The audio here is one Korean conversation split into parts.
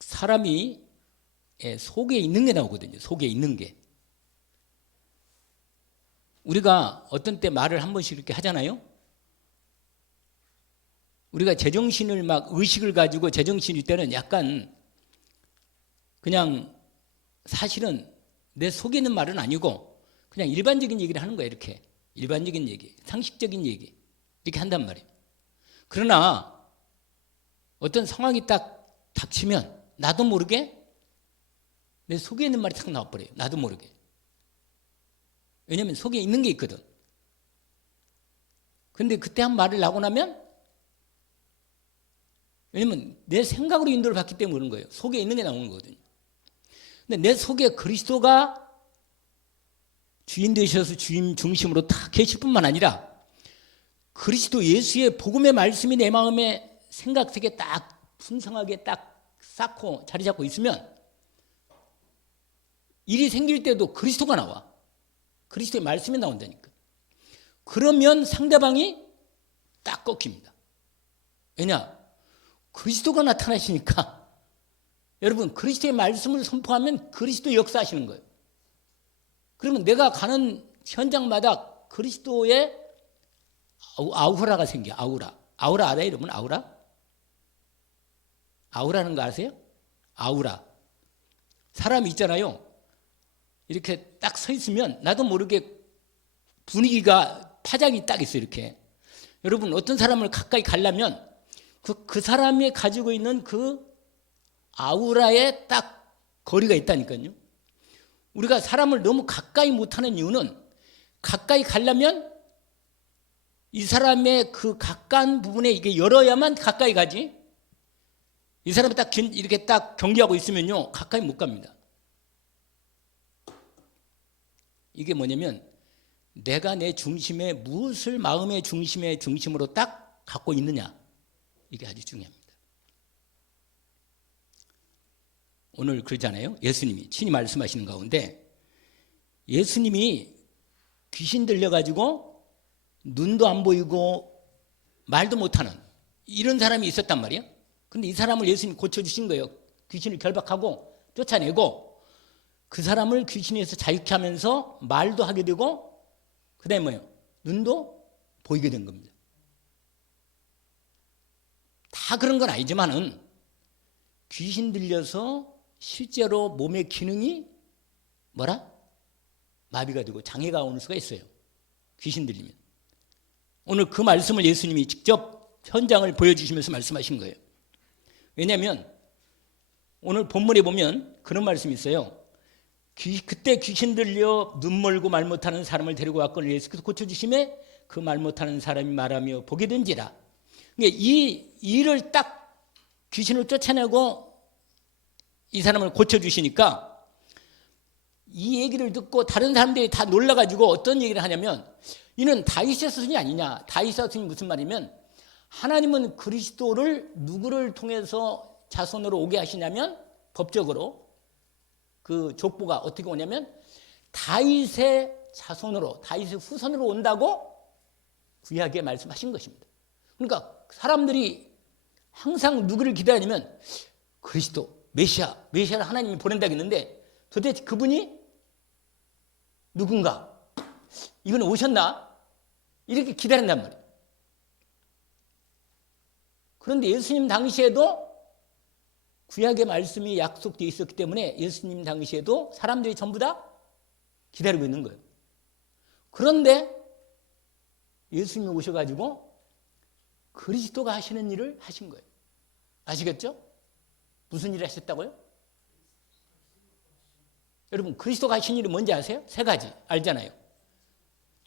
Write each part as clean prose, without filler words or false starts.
사람이 속에 있는 게 나오거든요. 속에 있는 게. 우리가 어떤 때 말을 한 번씩 이렇게 하잖아요. 우리가 제정신을 막 의식을 가지고 제정신일 때는 약간 그냥 사실은 내 속에 있는 말은 아니고 그냥 일반적인 얘기를 하는 거예요. 이렇게 일반적인 얘기, 상식적인 얘기 이렇게 한단 말이에요. 그러나 어떤 상황이 딱 닥치면 나도 모르게 내 속에 있는 말이 탁 나와버려요. 나도 모르게. 왜냐하면 속에 있는 게 있거든. 근데 그때 한 말을 나고 나면 왜냐면 내 생각으로 인도를 받기 때문에 그런 거예요. 속에 있는 게 나오는 거거든요. 근데 내 속에 그리스도가 주인 되셔서 주인 중심으로 다 계실 뿐만 아니라 그리스도 예수의 복음의 말씀이 내 마음에 생각 속에 딱 풍성하게 딱 쌓고 자리 잡고 있으면 일이 생길 때도 그리스도가 나와. 그리스도의 말씀이 나온다니까. 그러면 상대방이 딱 꺾입니다. 왜냐? 그리스도가 나타나시니까 여러분 그리스도의 말씀을 선포하면 그리스도 역사하시는 거예요. 그러면 내가 가는 현장마다 그리스도의 아우라가 생겨. 아우라 알아요 여러분? 아우라는 거 아세요? 아우라. 사람이 있잖아요. 이렇게 딱 서 있으면 나도 모르게 분위기가 파장이 딱 있어요. 이렇게. 여러분 어떤 사람을 가까이 가려면 그 사람이 가지고 있는 그 아우라에 딱 거리가 있다니까요. 우리가 사람을 너무 가까이 못하는 이유는 가까이 가려면 이 사람의 그 가까운 부분에 이게 열어야만 가까이 가지. 이 사람이 딱 이렇게 딱 경계하고 있으면요 가까이 못 갑니다. 이게 뭐냐면 내가 내 중심에 무엇을 마음의 중심으로 딱 갖고 있느냐. 이게 아주 중요합니다. 오늘 그러잖아요. 예수님이 친히 말씀하시는 가운데 예수님이 귀신 들려가지고 눈도 안 보이고 말도 못하는 이런 사람이 있었단 말이에요. 근데 이 사람을 예수님이 고쳐주신 거예요. 귀신을 결박하고 쫓아내고 그 사람을 귀신에서 자유케 하면서 말도 하게 되고 그 다음에 뭐예요? 눈도 보이게 된 겁니다. 다 그런 건 아니지만은 귀신 들려서 실제로 몸의 기능이 마비가 되고 장애가 오는 수가 있어요. 귀신 들리면. 오늘 그 말씀을 예수님이 직접 현장을 보여주시면서 말씀하신 거예요. 왜냐하면 오늘 본문에 보면 그런 말씀이 있어요. 그때 귀신 들려 눈 멀고 말 못하는 사람을 데리고 왔거늘 예수께서 고쳐주심에 그 말 못하는 사람이 말하며 보게 된지라. 이 일을 딱 귀신을 쫓아내고 이 사람을 고쳐주시니까 이 얘기를 듣고 다른 사람들이 다 놀라가지고 어떤 얘기를 하냐면 이는 다윗의 서신이 아니냐. 다윗의 서신이 무슨 말이면 하나님은 그리스도를 누구를 통해서 자손으로 오게 하시냐면 법적으로 그 족보가 어떻게 오냐면 다윗의 자손으로 다윗의 후손으로 온다고 구약에 말씀하신 것입니다. 그러니까 사람들이 항상 누구를 기다리면 그리스도 메시아를 하나님이 보낸다고 했는데 도대체 그분이 누군가 이번에 오셨나 이렇게 기다린단 말이에요. 그런데 예수님 당시에도 구약의 말씀이 약속되어 있었기 때문에 예수님 당시에도 사람들이 전부 다 기다리고 있는 거예요. 그런데 예수님이 오셔가지고 그리스도가 하시는 일을 하신 거예요. 아시겠죠? 무슨 일을 하셨다고요? 여러분 그리스도가 하신 일이 뭔지 아세요? 세 가지 알잖아요.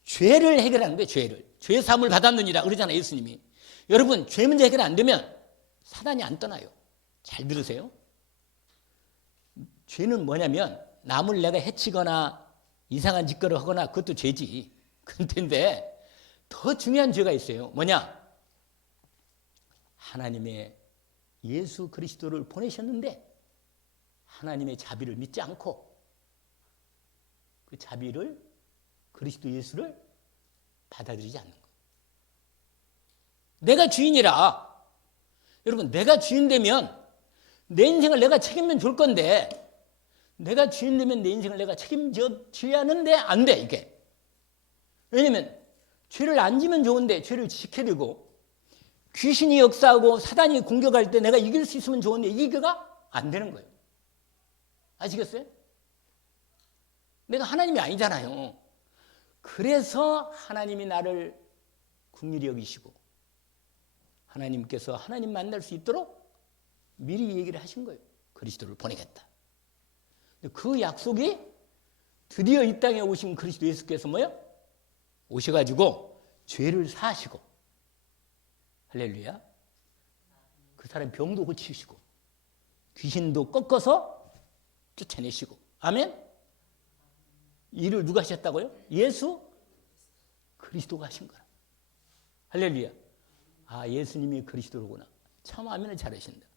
죄를 해결하는 거예요. 죄 사함을 받았느니라 그러잖아요. 예수님이. 여러분 죄 문제 해결 안 되면 사단이 안 떠나요. 잘 들으세요. 죄는 뭐냐면 남을 내가 해치거나 이상한 짓거리를 하거나 그것도 죄지. 근데 더 중요한 죄가 있어요. 뭐냐? 하나님의 예수 그리스도를 보내셨는데 하나님의 자비를 믿지 않고 그 자비를 그리스도 예수를 받아들이지 않는 거. 내가 주인이라 여러분, 내가 주인 되면 내 인생을 내가 책임면 줄 건데, 내가 주인 되면 내 인생을 내가 책임져야 하는데 안 돼, 이게. 왜냐면 죄를 안 지면 좋은데 죄를 지켜야 되고, 귀신이 역사하고 사단이 공격할 때 내가 이길 수 있으면 좋은데 이기가 안 되는 거예요. 아시겠어요? 내가 하나님이 아니잖아요. 그래서 하나님이 나를 긍휼히 여기시고 하나님께서 하나님 만날 수 있도록 미리 얘기를 하신 거예요. 그리스도를 보내겠다. 그 약속이 드디어 이 땅에 오신 그리스도 예수께서 뭐예요? 오셔가지고 죄를 사하시고, 할렐루야, 그 사람 병도 고치시고 귀신도 꺾어서 쫓아내시고, 아멘. 일을 누가 하셨다고요? 예수 그리스도가 하신 거라. 할렐루야. 아, 예수님이 그리스도로구나. 참 아멘을 잘하신다.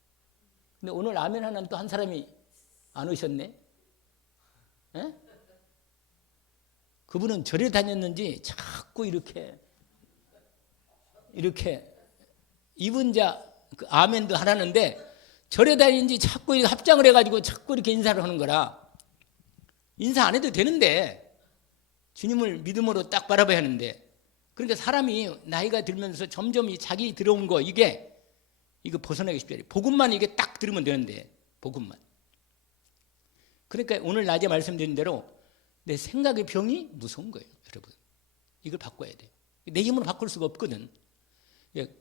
근데 오늘 아멘 하는 또 한 사람이 안 오셨네. 에? 그분은 절에 다녔는지 자꾸 이렇게 이분 그 아멘도 하라는데 절에 다니는지 자꾸 합장을 해가지고 자꾸 이렇게 인사를 하는 거라. 인사 안 해도 되는데, 주님을 믿음으로 딱 바라봐야 하는데, 그러니까 사람이 나이가 들면서 점점 자기 들어온 거 이거 벗어나기 쉽지 않아요. 복음만 이게 딱 들으면 되는데, 복음만. 그러니까 오늘 낮에 말씀드린 대로 내 생각의 병이 무서운 거예요, 여러분. 이걸 바꿔야 돼요. 내 힘으로 바꿀 수가 없거든.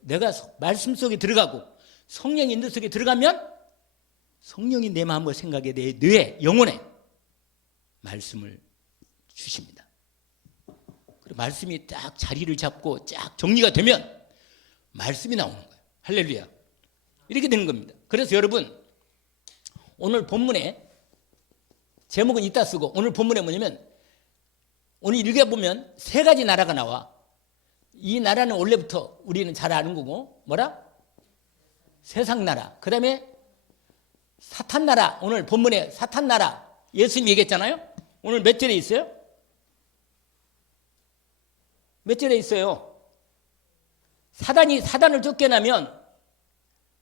내가 말씀 속에 들어가고 성령의 인도 속에 들어가면 성령이 내 마음과 생각에, 내 뇌에, 영혼에 말씀을 주십니다. 그리고 말씀이 딱 자리를 잡고 쫙 정리가 되면 말씀이 나오는 거예요. 할렐루야. 이렇게 되는 겁니다. 그래서 여러분, 오늘 본문에 제목은 이따 쓰고, 오늘 본문에 뭐냐면, 오늘 읽어보면 세 가지 나라가 나와. 이 나라는 원래부터 우리는 잘 아는 거고, 뭐라? 세상 나라. 그 다음에 사탄 나라. 오늘 본문에 사탄 나라. 예수님이 얘기했잖아요. 오늘 몇 절에 있어요? 몇 절에 있어요? 사단을 쫓겨나면,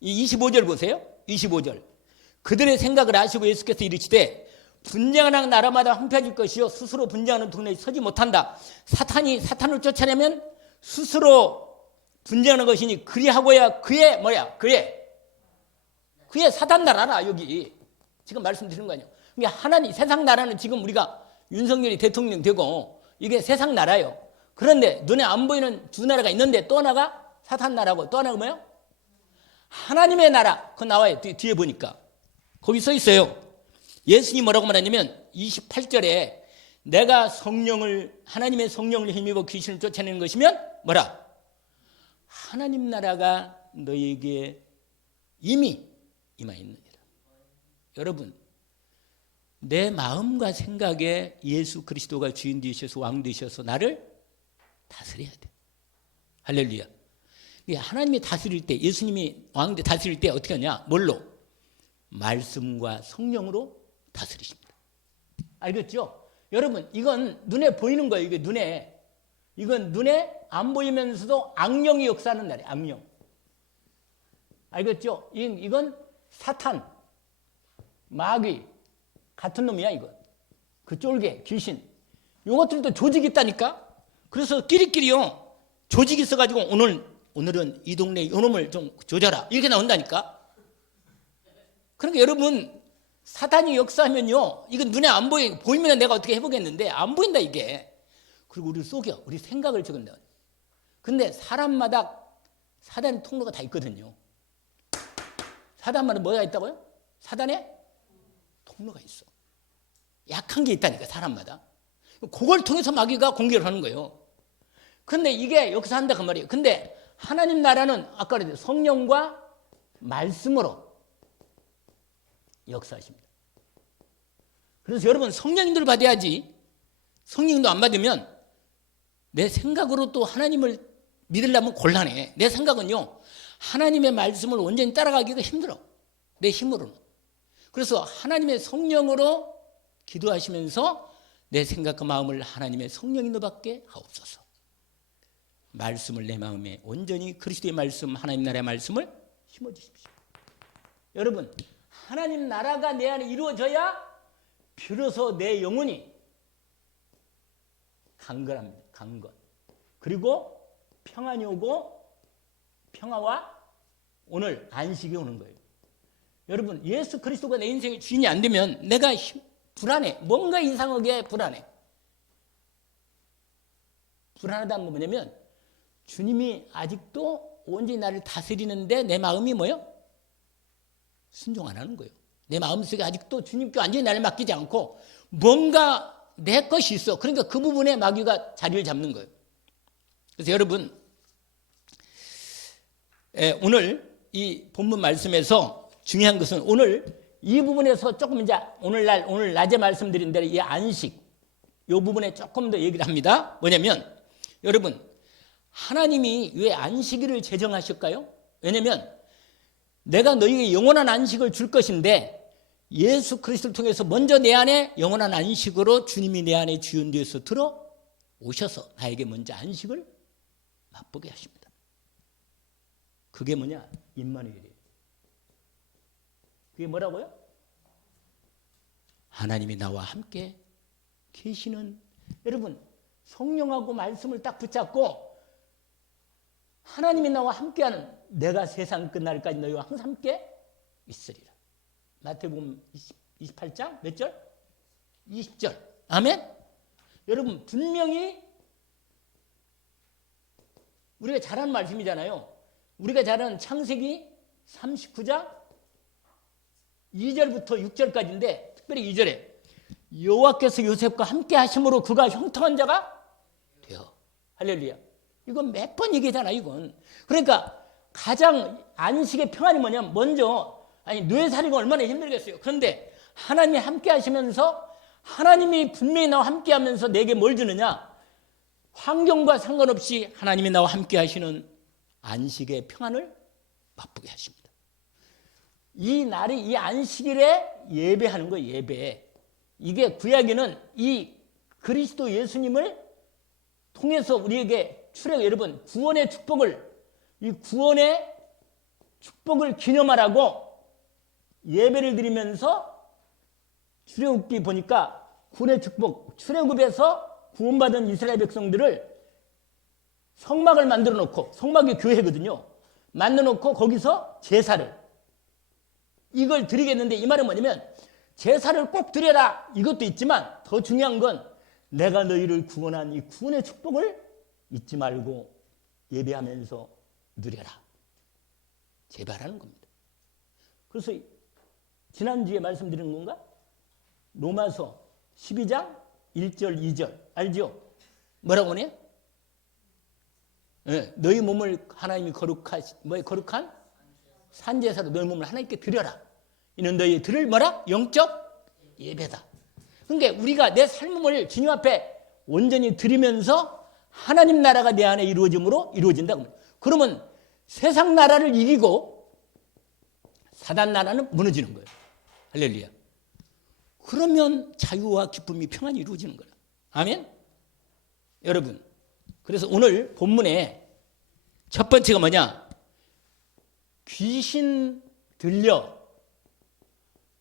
이 25절 보세요. 25절. 그들의 생각을 아시고 예수께서 이르시되 분쟁하는 나라마다 황폐해질 것이요 스스로 분쟁하는 동네에 서지 못한다. 사탄을 쫓아내면 스스로 분쟁하는 것이니 그리하고야 그의 뭐야? 그의 사탄 나라라. 여기 지금 말씀드리는 거 아니에요. 그러니까 하나님 세상 나라는 지금 우리가 윤석열이 대통령 되고 이게 세상 나라예요. 그런데 눈에 안 보이는 두 나라가 있는데 또 하나가 사탄 나라고 또 하나가 뭐예요? 하나님의 나라. 그거 나와요. 뒤에 보니까 거기 써 있어요. 예수님이 뭐라고 말하냐면 28절에 내가 하나님의 성령을 힘입어 귀신을 쫓아내는 것이면 뭐라? 하나님 나라가 너에게 이미 임하 있느니라. 여러분, 내 마음과 생각에 예수 그리스도가 주인 되셔서 왕 되셔서 나를 다스려야 돼. 할렐루야. 하나님이 다스릴 때, 예수님이 왕 다스릴 때 어떻게 하냐? 뭘로? 말씀과 성령으로 다스리십니다. 알겠죠? 여러분, 이건 눈에 보이는 거예요. 이건 눈에 안 보이면서도 악령이 역사하는 날이에요. 악령. 알겠죠? 이건 사탄, 마귀 같은 놈이야. 이거 그 쫄개, 귀신, 이것들도 조직이 있다니까. 그래서 끼리끼리요 조직이 있어가지고 오늘은 이 동네 이놈을 좀 조져라 이렇게 나온다니까. 그러니까 여러분, 사탄이 역사하면요, 이건 눈에 안 보이면 내가 어떻게 해보겠는데 안 보인다 이게. 그리고 우리를 속여, 우리 생각을 적은다. 근데 사람마다 사단의 통로가 다 있거든요. 사단마다 뭐가 있다고요? 사단의 통로가 있어. 약한 게 있다니까, 사람마다. 그걸 통해서 마귀가 공격을 하는 거예요. 근데 이게 여기서 한다 그 말이에요. 근데 하나님 나라는 아까 그랬죠. 성령과 말씀으로 역사하십니다. 그래서 여러분, 성령님들 받아야지. 성령도 안 받으면 내 생각으로 또 하나님을 믿으려면 곤란해. 내 생각은요, 하나님의 말씀을 온전히 따라가기가 힘들어. 내 힘으로는. 그래서 하나님의 성령으로 기도하시면서 내 생각과 마음을 하나님의 성령인도 받게 하옵소서. 말씀을 내 마음에 온전히 그리스도의 말씀, 하나님 나라의 말씀을 심어주십시오. 여러분, 하나님 나라가 내 안에 이루어져야 비로소 내 영혼이 강건합니다. 강건. 그리고 평안이 오고 평화와 오늘 안식이 오는 거예요. 여러분, 예수 그리스도가 내 인생의 주인이 안 되면 내가 불안해. 뭔가 이상하게 불안해. 불안하다는 건 뭐냐면 주님이 아직도 온전히 나를 다스리는데 내 마음이 뭐예요? 순종 안 하는 거예요. 내 마음속에 아직도 주님께 완전히 나를 맡기지 않고 뭔가 내 것이 있어. 그러니까 그 부분에 마귀가 자리를 잡는 거예요. 그래서 여러분, 오늘 이 본문 말씀에서 중요한 것은 오늘 이 부분에서 조금 이제 오늘 낮에 말씀드린 대로 이 안식, 이 부분에 조금 더 얘기를 합니다. 뭐냐면 여러분, 하나님이 왜 안식일을 제정하실까요? 왜냐면 내가 너희에게 영원한 안식을 줄 것인데 예수 그리스도를 통해서 먼저 내 안에 영원한 안식으로 주님이 내 안에 주인 되어서 들어오셔서 나에게 먼저 안식을 맛보게 하십니다. 그게 뭐냐? 임마누엘이에요. 그게 뭐라고요? 하나님이 나와 함께 계시는, 여러분 성령하고 말씀을 딱 붙잡고 하나님이 나와 함께하는, 내가 세상 끝날까지 너희와 항상 함께 있으리라. 마태복음 28장 몇 절? 20절. 아멘? 여러분, 분명히 우리가 잘 아는 말씀이잖아요. 우리가 잘 아는 창세기 39장 2절부터 6절까지인데 특별히 2절에 여호와께서 요셉과 함께 하심으로 그가 형통한 자가 되어. 할렐루야. 이건 몇 번 얘기잖아, 이건. 그러니까 가장 안식의 평안이 뭐냐면 먼저, 뇌살이가 얼마나 힘들겠어요. 그런데 하나님이 함께 하시면서 하나님이 분명히 나와 함께 하면서 내게 뭘 주느냐? 환경과 상관없이 하나님이 나와 함께 하시는 안식의 평안을 맛보게 하십니다. 이 날이, 이 안식일에 예배하는 거예요, 예배. 이게 구약에는 이 그리스도 예수님을 통해서 우리에게 여러분, 구원의 축복을, 이 구원의 축복을 기념하라고 예배를 드리면서 출애굽기 보니까 구원의 축복, 출애굽에서 구원받은 이스라엘 백성들을 성막을 만들어 놓고, 성막이 교회거든요. 만들어 놓고 거기서 제사를, 이걸 드리겠는데 이 말은 뭐냐면 제사를 꼭 드려라, 이것도 있지만 더 중요한 건 내가 너희를 구원한 이 구원의 축복을 잊지 말고 예배하면서 누려라, 제발하는 겁니다. 그래서 지난주에 말씀드린 건가? 로마서 12장 1절 2절 알죠? 뭐라고 하네? 네, 너희 몸을 하나님이 거룩한 산제사로 너희 몸을 하나님께 드려라. 이는 너희 드릴 뭐라? 영적 예배다. 그러니까 우리가 내 삶을 주님 앞에 온전히 드리면서 하나님 나라가 내 안에 이루어짐으로 이루어진다고 합니다. 그러면 세상 나라를 이기고 사단 나라는 무너지는 거예요. 할렐루야. 그러면 자유와 기쁨이 평안이 이루어지는 거예요. 아멘? 여러분, 그래서 오늘 본문에 첫 번째가 뭐냐? 귀신 들려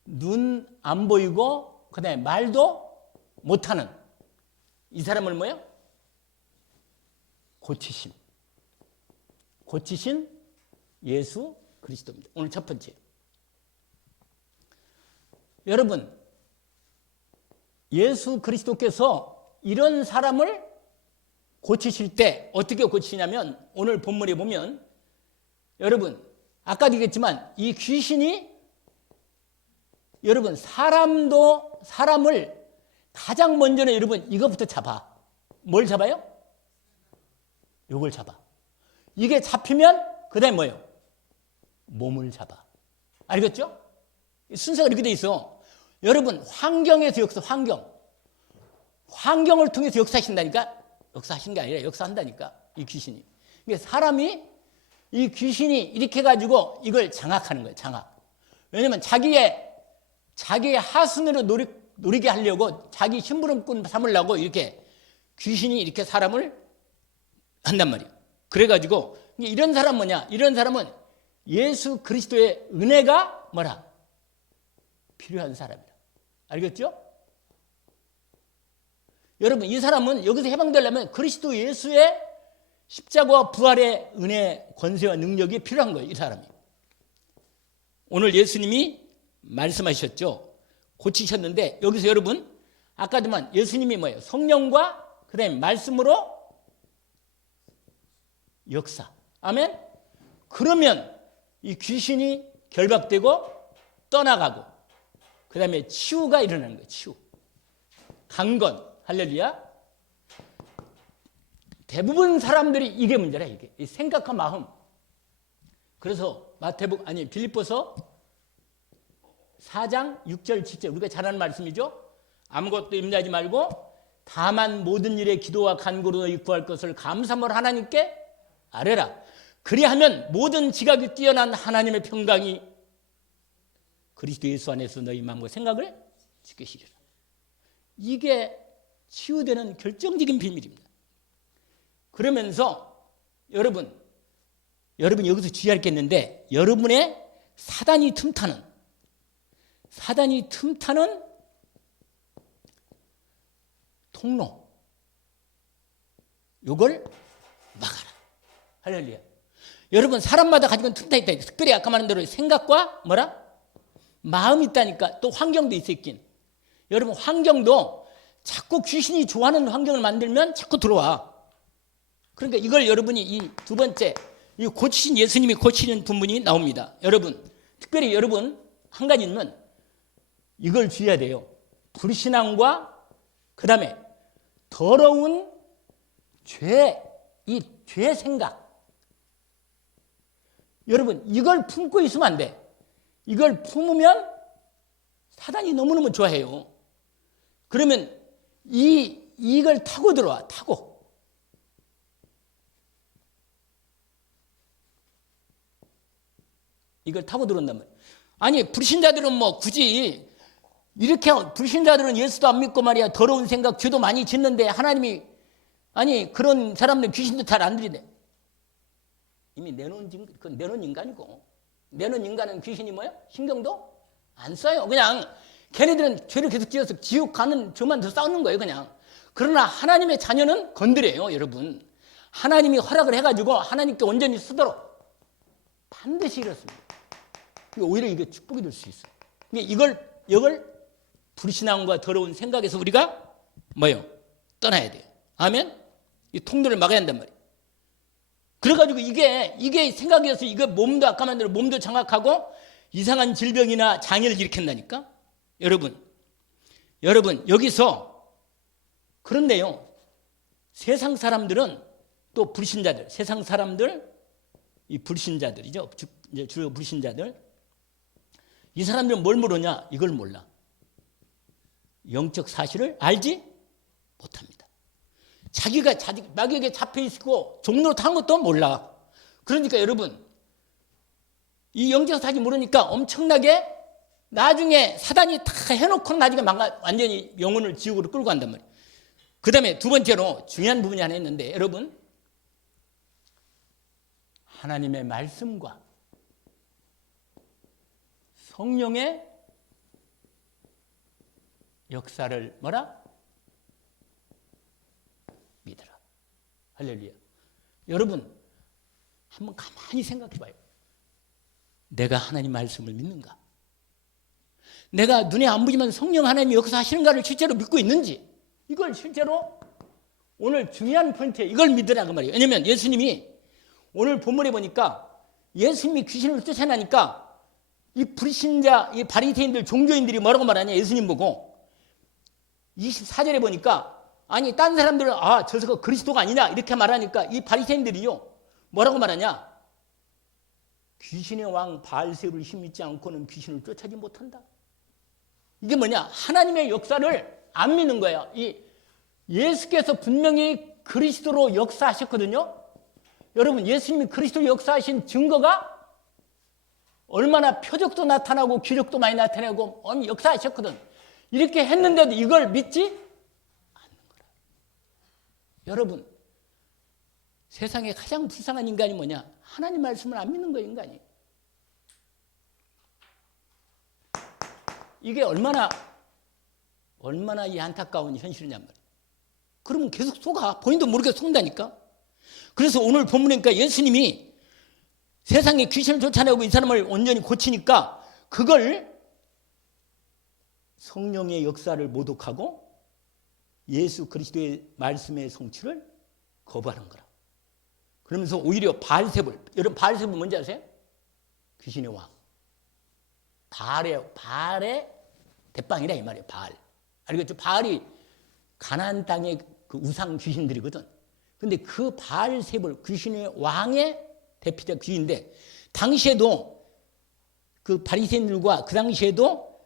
눈 안 보이고 그다음에 말도 못하는 이 사람을 뭐예요? 고치신 예수 그리스도입니다. 오늘 첫 번째. 여러분, 예수 그리스도께서 이런 사람을 고치실 때 어떻게 고치시냐면 오늘 본문에 보면 여러분 아까도 얘기했지만 이 귀신이 여러분 사람을 가장 먼저는 여러분 이것부터 잡아. 뭘 잡아요? 요걸 잡아. 이게 잡히면 그 다음에 뭐예요? 몸을 잡아. 알겠죠? 순서가 이렇게 돼 있어. 여러분 환경에서 환경을 통해서 역사하신다니까. 역사하신 게 아니라 역사한다니까. 이 귀신이. 그러니까 사람이 이 귀신이 이렇게 해가지고 이걸 장악하는 거예요. 장악. 왜냐면 자기의 하순으로 노리게 하려고 자기 심부름꾼 삼으려고 이렇게 귀신이 이렇게 사람을 한단 말이에요. 그래가지고 이런 사람 뭐냐? 이런 사람은 예수 그리스도의 은혜가 뭐라? 필요한 사람이다. 알겠죠? 여러분, 이 사람은 여기서 해방되려면 그리스도 예수의 십자가와 부활의 은혜, 권세와 능력이 필요한 거예요. 이 사람이. 오늘 예수님이 말씀하셨죠. 고치셨는데 여기서 여러분 아까도만 예수님이 뭐예요? 성령과 그다음에 말씀으로 역사. 아멘? 그러면 이 귀신이 결박되고 떠나가고 그다음에 치유가 일어나는 거예요. 치유. 강건. 할렐루야. 대부분 사람들이 이게 문제라 이게. 이 생각한 마음. 그래서 빌립보서 4장 6절 7절 우리가 잘 아는 말씀이죠. 아무것도 염려하지 말고 다만 모든 일에 기도와 간구로 너희 구할 것을 감사함으로 하나님께 아뢰라. 그리하면 모든 지각이 뛰어난 하나님의 평강이 그리스도 예수 안에서 너희 마음과 생각을 지키시리라. 이게 치유되는 결정적인 비밀입니다. 그러면서 여러분 여기서 주의할 게 있는데 여러분의 사단이 틈타는 통로 요걸 막아라. 할렐루야. 여러분 사람마다 가지고 있는 틈타 있다. 특별히 아까 말한 대로 생각과 뭐라? 마음이 있다니까. 또 환경도 있긴. 여러분 환경도 자꾸 귀신이 좋아하는 환경을 만들면 자꾸 들어와. 그러니까 이걸 여러분이 이 두 번째 이 고치신 예수님이 고치는 부분이 나옵니다. 여러분 특별히 여러분 한 가지는 이걸 주의해야 돼요. 불신앙과 그 다음에 더러운 이 죄 생각. 여러분 이걸 품고 있으면 안 돼. 이걸 품으면 사단이 너무너무 좋아해요. 그러면 이걸 타고 들어와. 타고. 이걸 타고 들어온단 말이에요. 아니 불신자들은 뭐 굳이 이렇게 불신자들은 예수도 안 믿고 말이야 더러운 생각 죄도 많이 짓는데 하나님이 아니 그런 사람들 귀신도 잘 안 들이대. 이미 내놓은 인간이고 내놓은 인간은 귀신이 뭐야? 신경도 안 써요. 그냥 걔네들은 죄를 계속 지어서 지옥 가는 저만 더 싸우는 거예요. 그냥. 그러나 하나님의 자녀는 건드려요. 여러분. 하나님이 허락을 해가지고 하나님께 온전히 쓰도록 반드시 이렇습니다. 오히려 이게 축복이 될 수 있어요. 이걸 불신앙과 더러운 생각에서 우리가 뭐요? 떠나야 돼요. 아멘? 이 통로를 막아야 한단 말이에요. 그래가지고 이게 생각이어서 이거 몸도 아까 말한 대로 몸도 장악하고 이상한 질병이나 장애를 일으킨다니까? 여러분 여기서 그런데요. 세상 사람들은 또 불신자들, 세상 사람들 이 불신자들이죠. 이제 주요 불신자들. 이 사람들은 뭘 모르냐? 이걸 몰라. 영적 사실을 알지 못합니다. 자기가 마귀에게 잡혀 있고 종로로 탄 것도 몰라. 그러니까 여러분 이 영적 사실 모르니까 엄청나게 나중에 사단이 다 해놓고 나중에 완전히 영혼을 지옥으로 끌고 간단 말이에요. 그 다음에 두 번째로 중요한 부분이 하나 있는데 여러분 하나님의 말씀과 성령의 역사를 뭐라? 믿으라. 할렐루야. 여러분 한번 가만히 생각해 봐요. 내가 하나님 말씀을 믿는가? 내가 눈에 안 보이지만 성령 하나님이 역사하시는가를 실제로 믿고 있는지 이걸 실제로 오늘 중요한 포인트에 이걸 믿으라고 말이에요. 왜냐하면 예수님이 오늘 본문에 보니까 예수님이 귀신을 쫓아내니까 이 불신자, 이 바리새인들 종교인들이 뭐라고 말하냐 예수님 보고 24절에 보니까 아니 딴 사람들은 저서가 그리스도가 아니냐 이렇게 말하니까 이 바리새인들이요 뭐라고 말하냐 귀신의 왕 바알세불을 힘입지 않고는 귀신을 쫓아지 못한다. 이게 뭐냐 하나님의 역사를 안 믿는 거예요. 이 예수께서 분명히 그리스도로 역사하셨거든요. 여러분 예수님이 그리스도로 역사하신 증거가 얼마나 표적도 나타나고 기력도 많이 나타나고 역사하셨거든. 이렇게 했는데도 이걸 믿지 않는 거라. 여러분 세상에 가장 불쌍한 인간이 뭐냐? 하나님 말씀을 안 믿는 거예요. 인간이. 이게 얼마나 이 안타까운 현실이냔 말이에요. 그러면 계속 속아. 본인도 모르게 속는다니까. 그래서 오늘 본문이니까 예수님이 세상에 귀신을 쫓아내고 이 사람을 온전히 고치니까 그걸 성령의 역사를 모독하고 예수 그리스도의 말씀의 성취를 거부하는 거라. 그러면서 오히려 바알세불, 여러분 바알세불 뭔지 아세요? 귀신의 왕. 바알의 대빵이라 이 말이에요. 바알. 알겠죠? 바알이 가나안 땅의 그 우상 귀신들이거든. 근데 그 바알세불 귀신의 왕의 대표자 귀인데 당시에도 그 바리새인들과 그 당시에도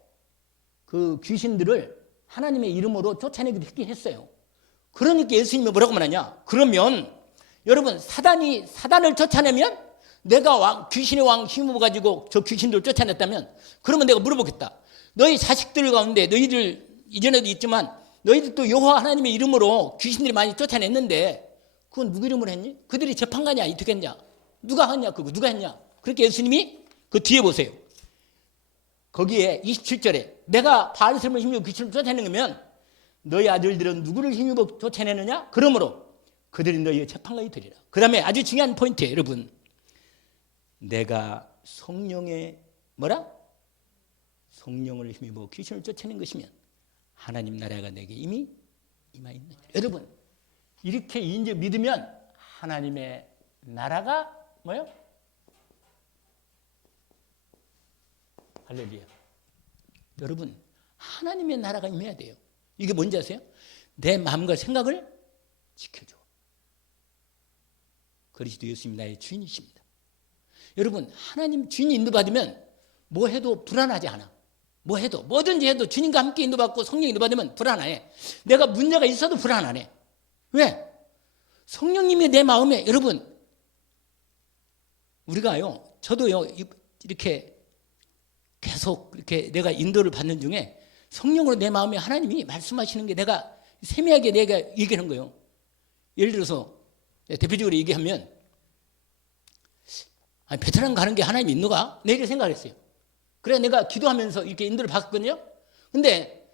그 귀신들을 하나님의 이름으로 쫓아내기도 했긴 했어요. 그러니까 예수님이 뭐라고 말하냐? 그러면 여러분 사단을 쫓아내면 내가 귀신의 왕 힘을 가지고 저 귀신들을 쫓아냈다면 그러면 내가 물어보겠다. 너희 자식들 가운데 너희들 이전에도 있지만 너희들도 여호와 하나님의 이름으로 귀신들이 많이 쫓아냈는데 그건 누구 이름으로 했니? 그들이 재판관이야 어떻게 했냐? 누가 했냐? 그거 누가 했냐? 그렇게 예수님이 그 뒤에 보세요. 거기에 27절에 내가 바알세불을 힘입어 귀신을 쫓아내면 너희 아들들은 누구를 힘입어 쫓아내느냐? 그러므로 그들이 너희의 재판관이 되리라. 그 다음에 아주 중요한 포인트예요. 여러분, 내가 성령의 성령을 힘입어 귀신을 쫓아낸 것이면 하나님 나라가 내게 이미 임하 있느니라. 여러분, 이렇게 이제 믿으면 하나님의 나라가 뭐요? 할렐루야. 여러분, 하나님의 나라가 임해야 돼요. 이게 뭔지 아세요? 내 마음과 생각을 지켜줘. 그리스도 예수님이 나의 주인이십니다. 여러분, 하나님 주인 인도받으면 뭐 해도 불안하지 않아. 뭐 해도 뭐든지 해도 주님과 함께 인도받고 성령 인도받으면 불안해. 내가 문제가 있어도 불안하네. 왜? 성령님이 내 마음에, 여러분, 우리가요, 저도요, 이렇게 계속 이렇게 내가 인도를 받는 중에 성령으로 내 마음에 하나님이 말씀하시는 게 내가 세밀하게 내가 얘기하는 거예요. 예를 들어서 대표적으로 얘기하면 베트남 가는 게 하나님이 있는가? 내가 생각을 했어요. 그래 내가 기도하면서 이렇게 인도를 받았거든요. 근데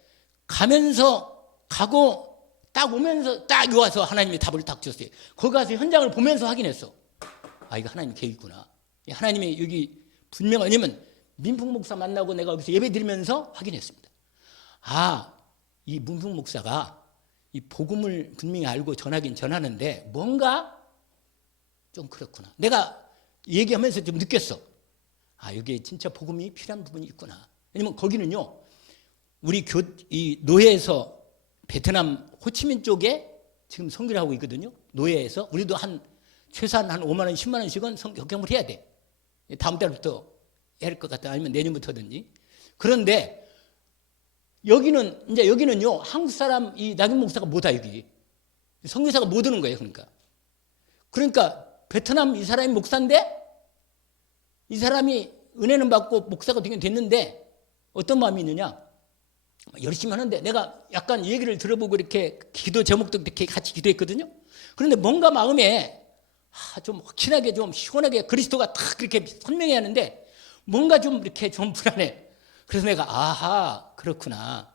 가고 딱 오면서 딱 와서 하나님이 답을 딱 줬어요. 거기 가서 현장을 보면서 확인했어. 이거 하나님 계획이구나. 하나님이 여기 분명, 왜냐면 민풍 목사 만나고 내가 여기서 예배 드리면서 확인했습니다. 이 민풍 목사가 이 복음을 분명히 알고 전하긴 전하는데 뭔가 좀 그렇구나. 내가 얘기하면서 좀 느꼈어. 여기에 진짜 복음이 필요한 부분이 있구나. 왜냐면 거기는요, 우리 이 노예에서 베트남 호치민 쪽에 지금 선교를 하고 있거든요. 노예에서. 우리도 최소한 한 5만 원, 10만 원씩은 경험을 해야 돼. 다음 달부터 해야 할 것 같아. 아니면 내년부터든지. 그런데 여기는요, 한국 사람 이 낙인 목사가 못 와, 여기. 선교사가 못 오는 거예요, 그러니까 베트남 이 사람이 목사인데 이 사람이 은혜는 받고 목사가 되긴 됐는데 어떤 마음이 있느냐? 열심히 하는데 내가 약간 얘기를 들어보고 이렇게 기도 제목도 이렇게 같이 기도했거든요. 그런데 뭔가 마음에 좀 확실하게 좀 시원하게 그리스도가 딱 그렇게 선명해야 하는데 뭔가 좀 이렇게 좀 불안해. 그래서 내가 그렇구나.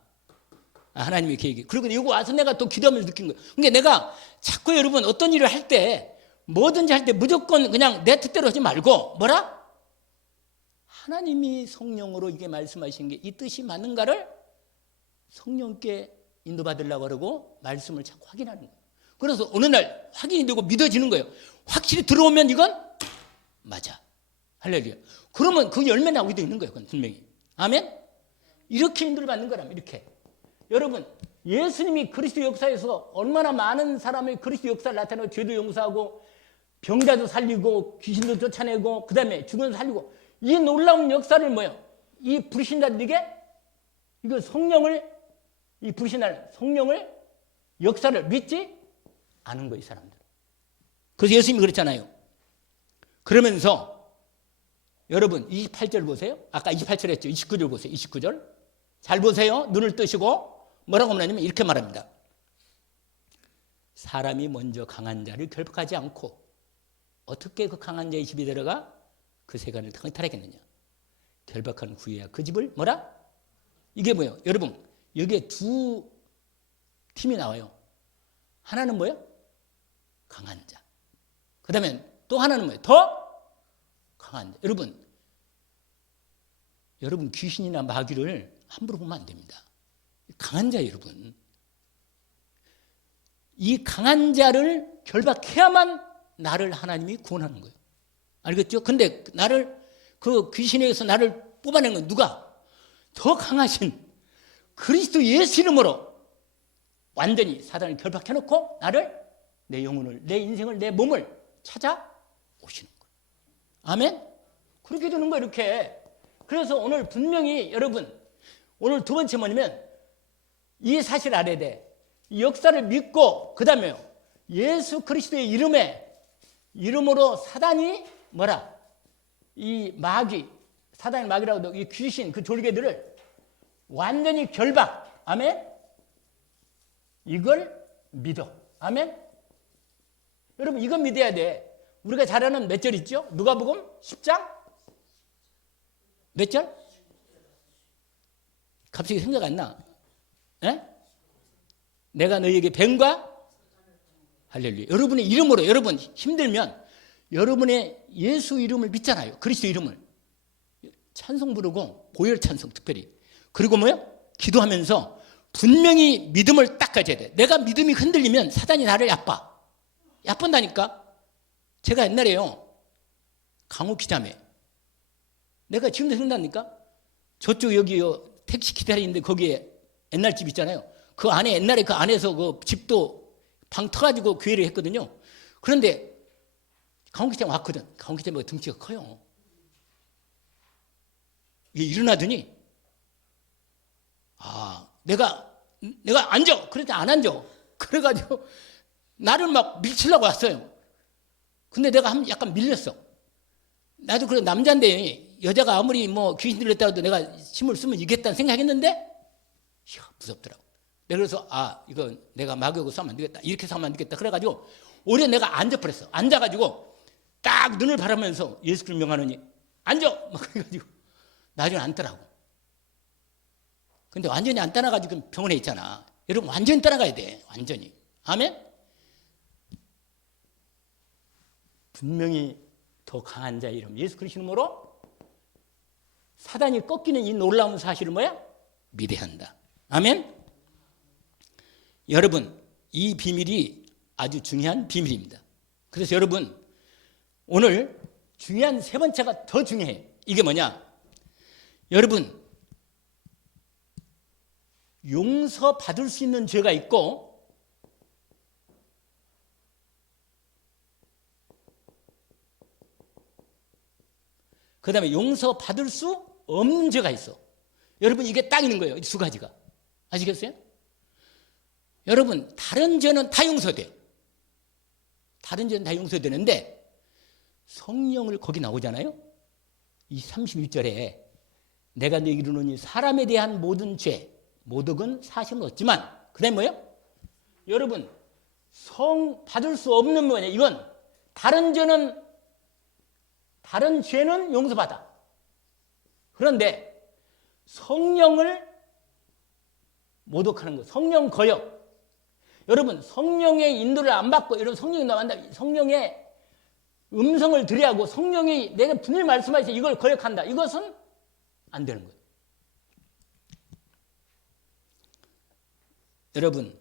하나님의 계획이. 그리고 이거 와서 내가 또 기도하면서 느낀 거예요. 그러니까 내가 자꾸 여러분 어떤 일을 할 때 뭐든지 할 때 무조건 그냥 내 뜻대로 하지 말고 하나님이 성령으로 이게 말씀하신 게 이 뜻이 맞는가를 성령께 인도받으려고 그러고 말씀을 자꾸 확인하는 거예요. 그래서 어느 날 확인이 되고 믿어지는 거예요. 확실히 들어오면 이건 맞아. 할렐루야. 그러면 그 열매 나오게 되어 있는 거예요. 그건 분명히. 아멘? 이렇게 인도를 받는 거라면 이렇게. 여러분, 예수님이 그리스도 역사에서 얼마나 많은 사람의 그리스도 역사를 나타내고 죄도 용서하고 병자도 살리고 귀신도 쫓아내고 그 다음에 죽은 살리고 이 놀라운 역사를 이 불신자들에게 이거 이 불신자는 성령을 역사를 믿지 않은 거예요, 이 사람들. 그래서 예수님이 그랬잖아요. 그러면서 여러분 28절 보세요. 아까 28절 했죠. 29절 보세요. 29절. 잘 보세요. 눈을 뜨시고 뭐라고 말하냐면 이렇게 말합니다. 사람이 먼저 강한 자를 결박하지 않고 어떻게 그 강한 자의 집에 들어가 그 세간을 강탈하겠느냐. 결박한 후에야 그 집을 이게 뭐예요? 여러분, 여기에 두 팀이 나와요. 하나는 뭐예요? 강한 자. 그 다음에 또 하나는 뭐예요? 더 강한 자. 여러분 귀신이나 마귀를 함부로 보면 안 됩니다. 강한 자 여러분. 이 강한 자를 결박해야만 나를 하나님이 구원하는 거예요. 알겠죠? 근데 나를 그 귀신에게서 나를 뽑아낸 건 누가? 더 강하신 그리스도 예수 이름으로 완전히 사단을 결박해놓고 나를, 내 영혼을, 내 인생을, 내 몸을 찾아오시는 거예요. 아멘? 그렇게 되는 거예요, 이렇게. 그래서 오늘 분명히 여러분, 오늘 두 번째 뭐냐면 이 사실 알아야 돼. 이 역사를 믿고 그 다음에요, 예수 그리스도의 이름으로 사단이 뭐라? 이 마귀, 사단의 마귀라고도 이 귀신, 그 졸개들을 완전히 결박. 아멘? 이걸 믿어. 아멘? 여러분 이건 믿어야 돼. 우리가 잘 아는 몇 절 있죠? 누가복음 10장? 몇 절? 갑자기 생각 안 나. 에? 내가 너희에게 뱀과 할렐루야. 여러분의 이름으로, 여러분 힘들면 여러분의 예수 이름을 믿잖아요. 그리스도 이름을. 찬송 부르고, 보혈 찬송 특별히. 그리고 뭐요? 기도하면서 분명히 믿음을 딱 가져야 돼. 내가 믿음이 흔들리면 사단이 나를 얕본다니까. 제가 옛날에요, 강호 기자매. 내가 지금도 생각납니까? 저쪽 여기요, 택시 기다리는데 거기에 옛날 집 있잖아요. 그 안에, 옛날에 그 안에서 그 집도 방 터가지고 교회를 했거든요. 그런데 강호 기자가 왔거든. 강호 기자가 등치가 커요. 이게 일어나더니, 내가 앉아. 그랬더니 안 앉아. 그래가지고 나를 막 밀치려고 왔어요. 근데 내가 약간 밀렸어. 나도 그래, 남자인데 여자가 아무리 뭐 귀신 들렸다고 내가 힘을 쓰면 이겼다는 생각했는데, 이야, 무섭더라고. 내가 그래서 이거 내가 마귀하고 싸우면 안 되겠다. 이렇게 싸우면 안 되겠다. 그래가지고 오히려 내가 앉아버렸어. 앉아가지고 딱 눈을 바라면서 예수 그리스도 명하노니 앉아. 막 그래가지고 나중에 앉더라고. 근데 완전히 안 떠나가지고 병원에 있잖아. 여러분 완전히 떠나가야 돼. 완전히. 아멘? 분명히 더 강한 자의 이름 예수 그리스도 이름으로 사단이 꺾이는 이 놀라운 사실을 뭐야? 믿어야 한다. 아멘? 여러분 이 비밀이 아주 중요한 비밀입니다. 그래서 여러분 오늘 중요한 세 번째가 더 중요해. 이게 뭐냐? 여러분 용서받을 수 있는 죄가 있고 그 다음에 용서받을 수 없는 죄가 있어. 여러분 이게 딱 있는 거예요. 이 두 가지가. 아시겠어요? 여러분 다른 죄는 다 용서돼. 다른 죄는 다 용서되는데 성령을 거기 나오잖아요. 이 31절에 내가 너에게 이르노니 사람에 대한 모든 죄 모독은 사실은 없지만 그 다음에 뭐예요? 여러분 받을 수 없는 뭐냐? 이건 다른 죄는 용서받아. 그런데 성령을 모독하는 거, 성령 거역. 여러분 성령의 인도를 안 받고, 여러분 성령이 나간다. 성령의 음성을 들여야 하고 성령이 내가 분명히 말씀하셔서 이걸 거역한다. 이것은 안 되는 거예요. 여러분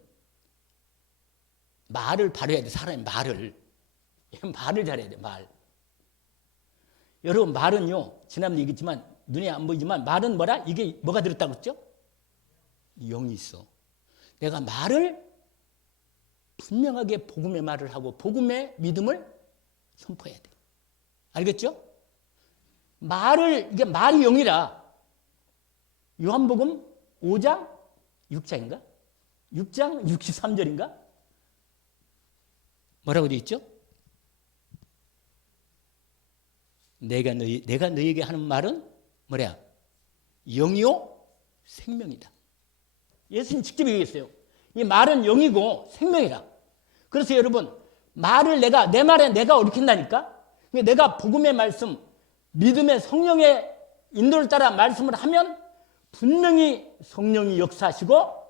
말을 바르야 돼. 사람이 말을 잘해야 돼. 말. 여러분 말은요, 지난번에 얘기했지만 눈에 안 보이지만 말은 뭐라? 이게 뭐가 들었다고 그랬죠? 영이 있어. 내가 말을 분명하게 복음의 말을 하고 복음의 믿음을 선포해야 돼. 알겠죠? 이게 말이 영이라. 요한복음 5장 6장인가? 6장 63절인가? 뭐라고 되어 있죠? 내가 너희에게 하는 말은 뭐냐? 영이요 생명이다. 예수님 직접 얘기했어요. 이 말은 영이고 생명이라. 그래서 여러분 말을 내 말에 내가 옳힌다니까. 내가 복음의 말씀, 믿음의 성령의 인도를 따라 말씀을 하면 분명히 성령이 역사하시고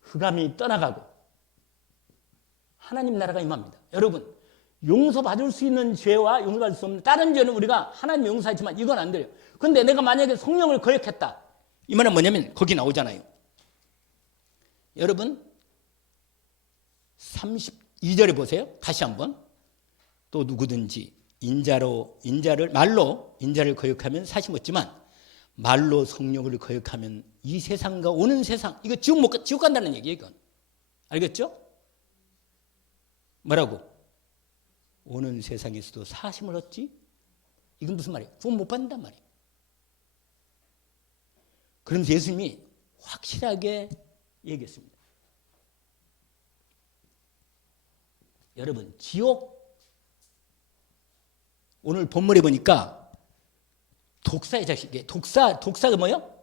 흑암이 떠나가고 하나님 나라가 임합니다. 여러분, 용서받을 수 있는 죄와 용서받을 수 없는 다른 죄는 우리가 하나님 용서하지만 이건 안 돼요. 그런데 내가 만약에 성령을 거역했다. 이 말은 뭐냐면 거기 나오잖아요. 여러분 32절에 보세요. 다시 한번. 또 누구든지 말로 인자를 거역하면 사심 얻지만 말로 성령을 거역하면 이 세상과 오는 세상, 이거 지옥 간다는 얘기예요. 이건 알겠죠? 뭐라고? 오는 세상에서도 사심을 얻지? 이건 무슨 말이에요? 구원 못 받는단 말이에요. 그러면서 예수님이 확실하게 얘기했습니다. 여러분, 지옥, 오늘 본문에 보니까 독사의 자식이에요. 독사가 뭐예요?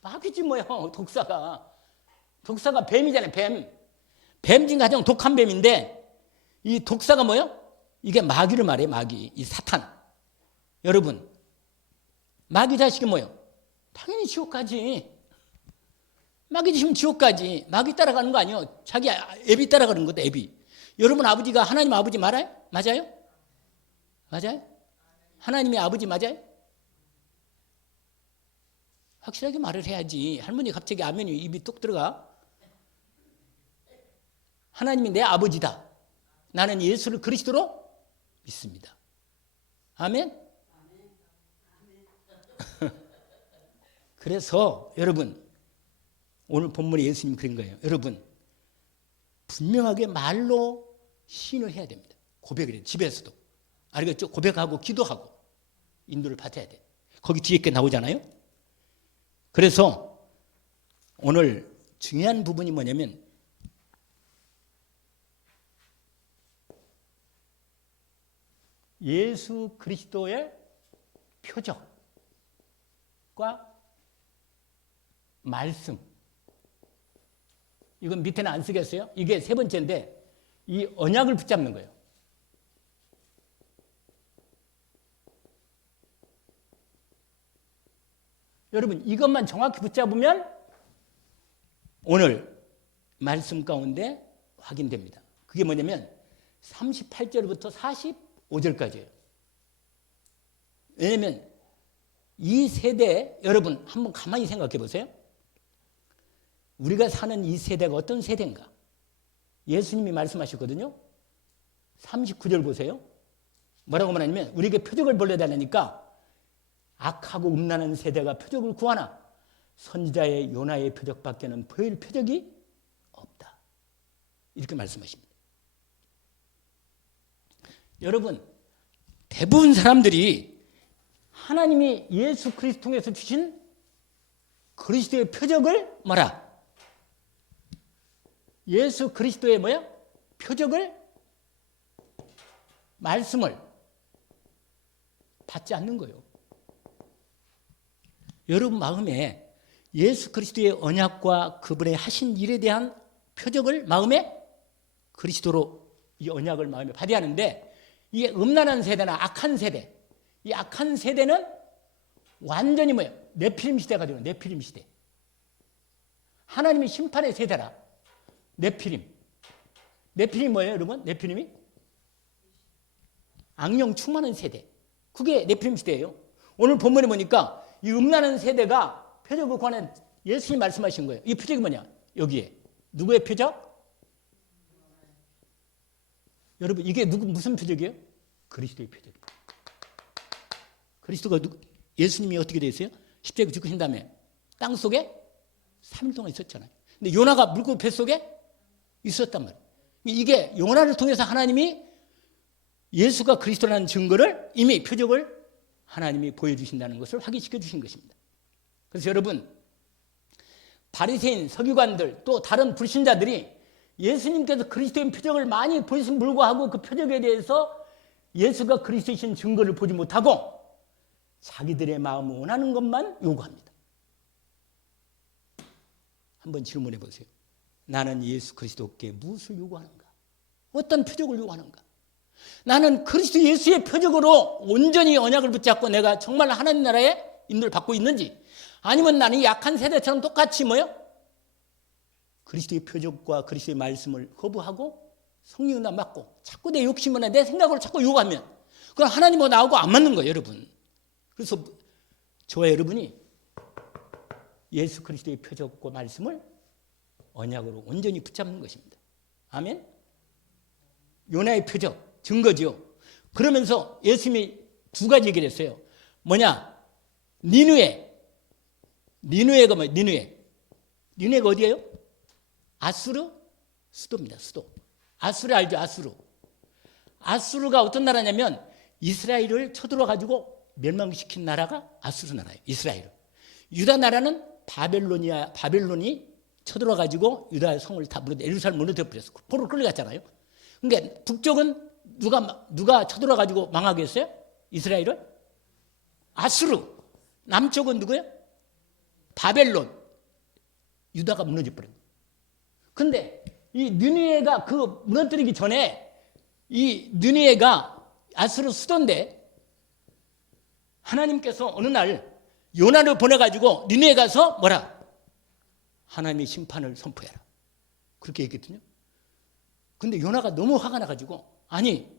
마귀지 뭐예요, 독사가 뱀이잖아요, 뱀 중 가장 독한 뱀인데 이 독사가 뭐예요? 이게 마귀를 말해요, 마귀. 이 사탄. 여러분, 마귀 자식이 뭐예요? 당연히 지옥 가지. 마귀 지금 지옥 가지. 마귀 따라가는 거 아니에요. 자기 애비 따라가는 거다, 애비. 여러분 아버지가 하나님 아버지 맞아요? 맞아요? 하나님의 아버지 맞아요? 확실하게 말을 해야지. 할머니 갑자기 아멘이 입이 뚝 들어가. 하나님이 내 아버지다. 나는 예수를 그리스도로 믿습니다. 아멘? 그래서 여러분, 오늘 본문에 예수님이 그런 거예요. 여러분, 분명하게 말로 시인을 해야 됩니다. 고백을 해요. 집에서도. 알겠죠? 고백하고 기도하고 인도를 받아야 돼. 거기 뒤에 게 나오잖아요. 그래서 오늘 중요한 부분이 뭐냐면 예수 그리스도의 표적과 말씀. 이건 밑에는 안 쓰겠어요? 이게 세 번째인데 이 언약을 붙잡는 거예요. 여러분, 이것만 정확히 붙잡으면 오늘 말씀 가운데 확인됩니다. 그게 뭐냐면 38절부터 45절까지예요. 왜냐하면 이 세대, 여러분 한번 가만히 생각해 보세요. 우리가 사는 이 세대가 어떤 세대인가? 예수님이 말씀하셨거든요. 39절 보세요. 뭐라고 말하냐면 우리에게 표적을 보여달라니까 악하고 음란한 세대가 표적을 구하나 선지자의 요나의 표적밖에는 보일 표적이 없다. 이렇게 말씀하십니다. 여러분, 대부분 사람들이 하나님이 예수 그리스도 통해서 주신 그리스도의 표적을 뭐라? 예수 그리스도의 뭐야? 표적을, 말씀을 받지 않는 거예요. 여러분 마음에 예수 그리스도의 언약과 그분의 하신 일에 대한 표적을 마음에 그리스도로 이 언약을 마음에 받아야 하는데 이게 음란한 세대나 악한 세대, 이 악한 세대는 완전히 뭐예요? 네피림 시대가 되는 네피림 시대. 하나님의 심판의 세대라. 네피림 뭐예요, 여러분? 네피림이 악령 충만한 세대. 그게 네피림 시대예요. 오늘 본문에 보니까 이 음란한 세대가 표적을 구하는 예수님이 말씀하신 거예요. 이 표적이 뭐냐? 여기에 누구의 표적? 여러분, 이게 무슨 표적이에요? 그리스도의 표적이에요. 그리스도가 예수님이 어떻게 되었어요? 십자가에 죽으신 다음에 땅 속에 3일 동안 있었잖아요. 근데 요나가 물고기 뱃속에 있었단 말이에요. 이게 요나를 통해서 하나님이 예수가 그리스도라는 증거를 이미 표적을 하나님이 보여주신다는 것을 확인시켜 주신 것입니다. 그래서 여러분, 바리새인, 서기관들 또 다른 불신자들이 예수님께서 그리스도인 표적을 많이 보이신 불구하고 그 표적에 대해서 예수가 그리스도이신 증거를 보지 못하고 자기들의 마음을 원하는 것만 요구합니다. 한번 질문해 보세요. 나는 예수 그리스도께 무엇을 요구하는가? 어떤 표적을 요구하는가? 나는 그리스도 예수의 표적으로 온전히 언약을 붙잡고 내가 정말 하나님 나라에 인도를 받고 있는지, 아니면 나는 약한 세대처럼 똑같이 뭐요? 그리스도의 표적과 그리스도의 말씀을 거부하고 성령을 맡고 자꾸 내 욕심이나 내 생각으로 자꾸 요구하면 그건 하나님하고 나하고 안 맞는 거예요, 여러분. 그래서 저와 여러분이 예수 그리스도의 표적과 말씀을 언약으로 온전히 붙잡는 것입니다. 아멘? 요나의 표적, 증거죠. 그러면서 예수님이 두 가지 얘기를 했어요. 뭐냐? 니누에가 뭐예요? 니누에가 어디예요? 아수르 수도입니다. 수도. 아수르 알죠? 아수르가 어떤 나라냐면 이스라엘을 쳐들어가지고 멸망시킨 나라가 아수르 나라예요. 이스라엘. 유다 나라는 바벨론이 쳐들어가지고 유다 성을 다 예루살렘 무너뜨려 버렸어. 포로로 끌려갔잖아요. 그러니까 북쪽은 누가 쳐들어가지고 망하게 했어요? 이스라엘을? 아수르. 남쪽은 누구예요? 바벨론. 유다가 무너져 버렸어요. 근데 이 느니에가 그 무너뜨리기 전에 이 느니에가 아수르 수도인데 하나님께서 어느 날 요나를 보내가지고 니느에 가서 뭐라? 하나님의 심판을 선포해라. 그렇게 얘기했거든요. 근데 요나가 너무 화가 나가지고 아니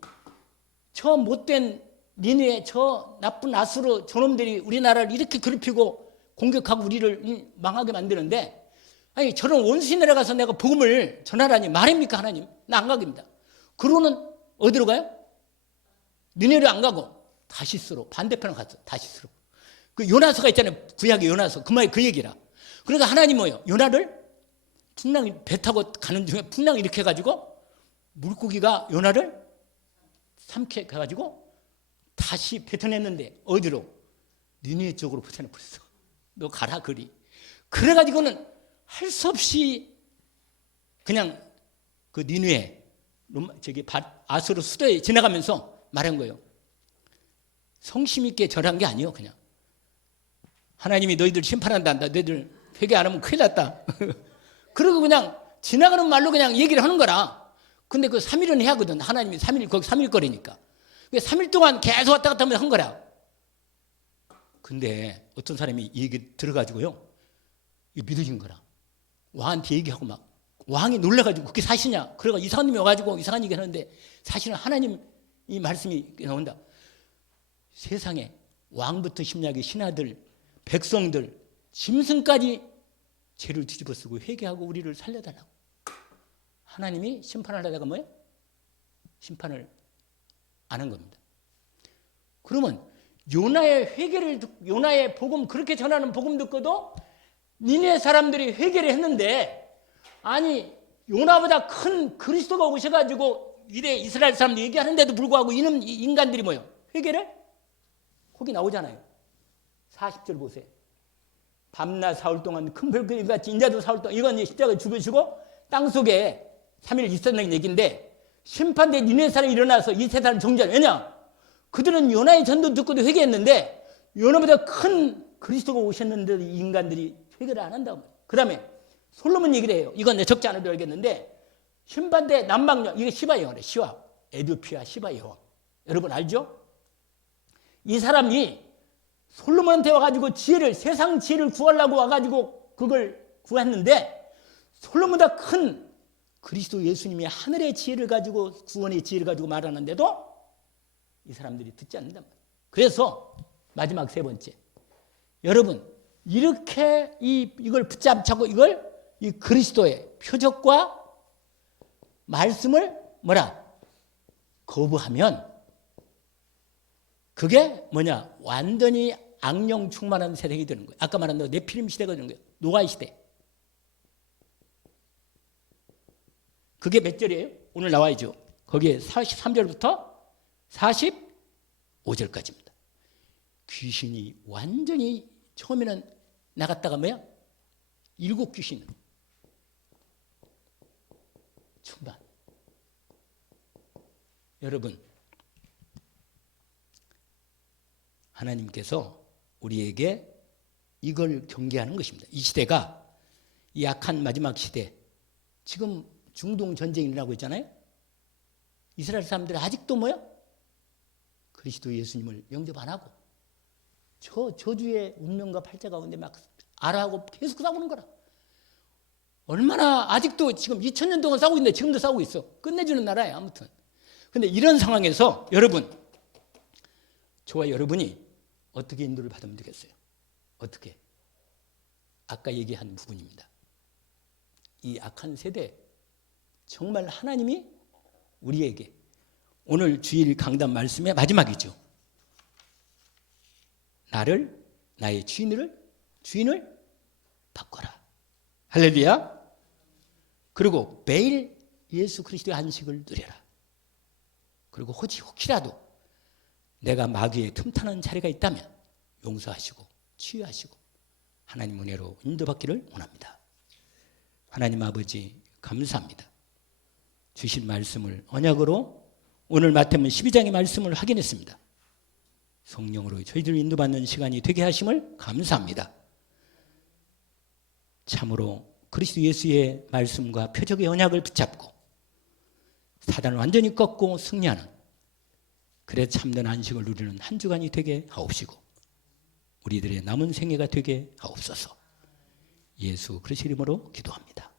저 못된 니느에 저 나쁜 아수르 저놈들이 우리나라를 이렇게 괴롭히고 공격하고 우리를 망하게 만드는데 아니 저런 원수인 나라 가서 내가 복음을 전하라니 말입니까 하나님? 나 안 가겠습니다. 그러고는 어디로 가요? 니느웨로 안 가고 다시스로 반대편으로 갔어. 다시스로. 그 요나서가 있잖아요. 구약의 요나서. 그 말이 그 얘기라. 그러니까 하나님 뭐예요? 요나를 풍랑 배 타고 가는 중에 풍랑 이렇게 해가지고 물고기가 요나를 삼켜 가지고 다시 뱉어냈는데 어디로? 니느웨 쪽으로 뱉어내버렸어. 너 가라 그리. 그래가지고는 할 수 없이 그냥 그 니느웨 아수르 수도에 지나가면서 말한 거예요. 성심 있게 절한 게 아니에요. 그냥 하나님이 너희들 심판한다. 너희들 회개 안 하면 큰일 났다. 그러고 그냥 지나가는 말로 그냥 얘기를 하는 거라. 근데 그 3일은 해야 하거든. 하나님이 3일 거기 3일 거리니까. 3일 동안 계속 왔다 갔다 하면서 한 거라. 근데 어떤 사람이 이 얘기 들어가지고요. 이거 믿어진 거라. 왕한테 얘기하고 막 왕이 놀라가지고 그게 사실이냐? 그래가 이상한 놈이 와가지고 이상한 얘기 하는데 사실은 하나님 이 말씀이 나온다. 세상에 왕부터 심야의 신하들, 백성들, 짐승까지 죄를 뒤집어 쓰고 회개하고 우리를 살려달라고. 하나님이 심판을 하다가 뭐예요? 심판을 안 한 겁니다. 그러면 요나의 회개를 요나의 복음 그렇게 전하는 복음 듣고도 니네 사람들이 회개를 했는데 아니 요나보다 큰 그리스도가 오셔가지고 이래 이스라엘 사람들 얘기하는데도 불구하고 이놈 인간들이 뭐예요? 회개를? 거기 나오잖아요. 40절 보세요. 밤낮 사흘 동안 큰 별빛같이 인자도 사흘 동안 이건 십자가에 죽으시고 땅속에 3일 있었다는 얘기인데 심판대 니네 사람이 일어나서 이 세상을 정죄하는 왜냐? 그들은 요나의 전도 듣고도 회개했는데 요나보다 큰 그리스도가 오셨는데도 이 인간들이 회개를 안 한다고. 그 다음에 솔로몬 얘기를 해요. 이건 내 적지 않아도 알겠는데 심판대 남방령 이게 시바 여왕이래. 시와 에디오피아 시바 여왕. 여러분 알죠? 이 사람이 솔로몬한테 와가지고 세상 지혜를 구하려고 와가지고 그걸 구했는데 솔로몬보다 큰 그리스도 예수님이 하늘의 지혜를 가지고 구원의 지혜를 가지고 말하는데도 이 사람들이 듣지 않는단 말이에요. 그래서 마지막 세 번째. 여러분 이렇게 이걸 붙잡고 이 그리스도의 표적과 말씀을 거부하면 그게 뭐냐? 완전히 악령 충만한 세력이 되는 거예요. 아까 말한 네피림 시대가 되는 거예요. 노아의 시대. 그게 몇 절이에요? 오늘 나와야죠. 거기에 43절부터 45절까지입니다. 귀신이 완전히 처음에는 나갔다가 뭐야? 7 귀신. 충만. 여러분, 하나님께서 우리에게 이걸 경계하는 것입니다. 이 시대가 이 악한 마지막 시대, 지금 중동 전쟁이 일어나고 있잖아요. 이스라엘 사람들이 아직도 뭐야? 그리스도 예수님을 영접 안 하고 저 저주의 운명과 팔자 가운데 막 아라하고 계속 싸우는 거라. 얼마나 아직도 지금 2000년 동안 싸우고 있는데 지금도 싸우고 있어. 끝내주는 나라야 아무튼. 근데 이런 상황에서 여러분, 저와 여러분이 어떻게 인도를 받으면 되겠어요? 어떻게? 아까 얘기한 부분입니다. 이 악한 세대, 정말 하나님이 우리에게 오늘 주일 강단 말씀의 마지막이죠. 나의 주인을 바꿔라. 할렐루야. 그리고 매일 예수 그리스도의 안식을 누려라. 그리고 혹시라도 내가 마귀의 틈타는 자리가 있다면 용서하시고 치유하시고 하나님 은혜로 인도받기를 원합니다. 하나님 아버지 감사합니다. 주신 말씀을 언약으로 오늘 마태복음 12장의 말씀을 확인했습니다. 성령으로 저희들을 인도받는 시간이 되게 하심을 감사합니다. 참으로 그리스도 예수의 말씀과 표적의 언약을 붙잡고 사단을 완전히 꺾고 승리하는, 그래 참된 안식을 누리는 한 주간이 되게 하옵시고 우리들의 남은 생애가 되게 하옵소서. 예수 그리스도 이름으로 기도합니다.